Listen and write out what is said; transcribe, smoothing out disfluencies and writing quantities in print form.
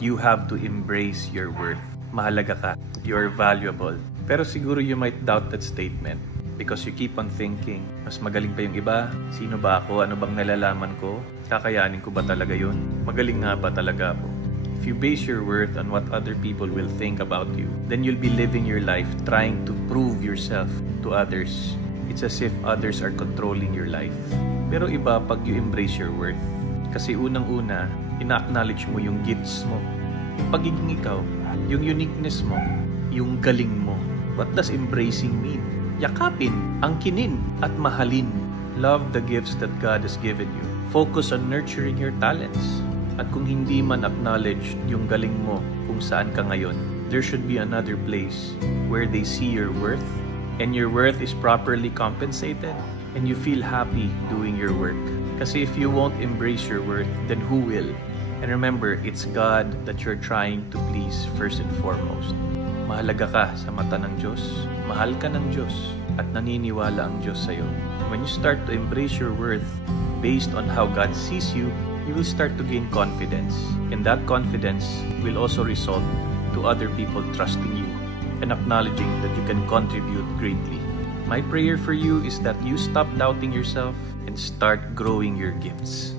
You have to embrace your worth. Mahalaga ka. You are valuable. Pero siguro you might doubt that statement because you keep on thinking, mas magaling pa yung iba? Sino ba ako? Ano bang nalalaman ko? Kakayanin ko ba talaga yun? Magaling nga ba talaga ako? If you base your worth on what other people will think about you, then you'll be living your life trying to prove yourself to others. It's as if others are controlling your life. Pero iba pag you embrace your worth. Kasi unang-una, ina-acknowledge mo yung gifts mo, yung pagiging ikaw, yung uniqueness mo, yung galing mo. What does embracing mean? Yakapin, angkinin, at mahalin. Love the gifts that God has given you. Focus on nurturing your talents. At kung hindi man acknowledge yung galing mo kung saan ka ngayon, there should be another place where they see your worth and your worth is properly compensated and you feel happy doing your work. Kasi if you won't embrace your worth, then who will? And remember, it's God that you're trying to please first and foremost. Mahalaga ka sa mata ng Diyos, mahal ka ng Diyos, at naniniwala ang Diyos sa'yo. When you start to embrace your worth based on how God sees you, you will start to gain confidence. And that confidence will also result to other people trusting you and acknowledging that you can contribute greatly. My prayer for you is that you stop doubting yourself and start growing your gifts.